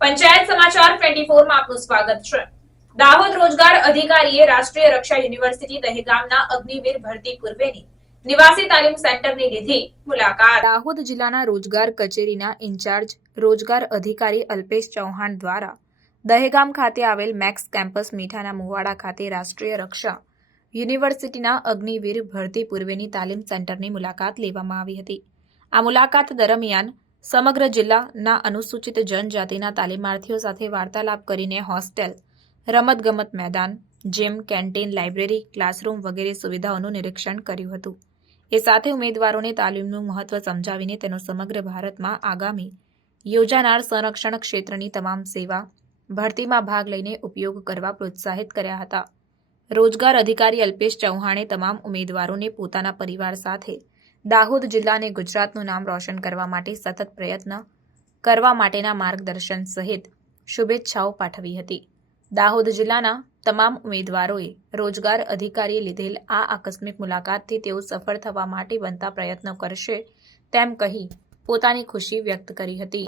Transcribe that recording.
પંચાયત સમાચાર 24 માં આપનું સ્વાગત છે। દાહોદ રોજગાર અધિકારીએ રાષ્ટ્રીય રક્ષા યુનિવર્સિટી દહેગામના અગ્નિવીર ભરતી પૂર્વેની નિવાસી તાલીમ સેન્ટરની લીધી મુલાકાત। દાહોદ જિલ્લાના રોજગાર કચેરીના ઇન્ચાર્જ રોજગાર અધિકારી અલ્પેશ ચૌહાણ દ્વારા દહેગામ ખાતે આવેલ મેક્સ કેમ્પસ મીઠાના મુવાડા ખાતે રાષ્ટ્રીય રક્ષા યુનિવર્સિટીના અગ્નિવીર ભરતી પૂર્વેની તાલીમ સેન્ટરની મુલાકાત લેવામાં આવી હતી। આ મુલાકાત દરમિયાન સમગ્ર જિલ્લાના અનુસૂચિત જનજાતિના તાલીમાર્થીઓ સાથે વાર્તાલાપ કરીને હોસ્ટેલ, રમતગમત મેદાન, જીમ, કેન્ટીન, લાઇબ્રેરી, ક્લાસરૂમ વગેરે સુવિધાઓનું નિરીક્ષણ કર્યું હતું। એ સાથે ઉમેદવારોને તાલીમનું મહત્વ સમજાવીને તેનો સમગ્ર ભારતમાં આગામી યોજાનાર સંરક્ષણ ક્ષેત્રની તમામ સેવા ભરતીમાં ભાગ લઈને ઉપયોગ કરવા પ્રોત્સાહિત કર્યા હતા। રોજગાર અધિકારી અલ્પેશ ચૌહાણે તમામ ઉમેદવારોને પોતાના પરિવાર સાથે દાહોદ જિલ્લાને ગુજરાતનું નામ રોશન કરવા માટે સતત પ્રયત્ન કરવા માટેના માર્ગદર્શન સહિત શુભેચ્છાઓ પાઠવી હતી। દાહોદ જિલ્લાના તમામ ઉમેદવારોએ રોજગાર અધિકારીએ લીધેલ આ આકસ્મિક મુલાકાતથી તેઓ સફળ થવા માટે બનતા પ્રયત્નો કરશે તેમ કહી પોતાની ખુશી વ્યક્ત કરી હતી।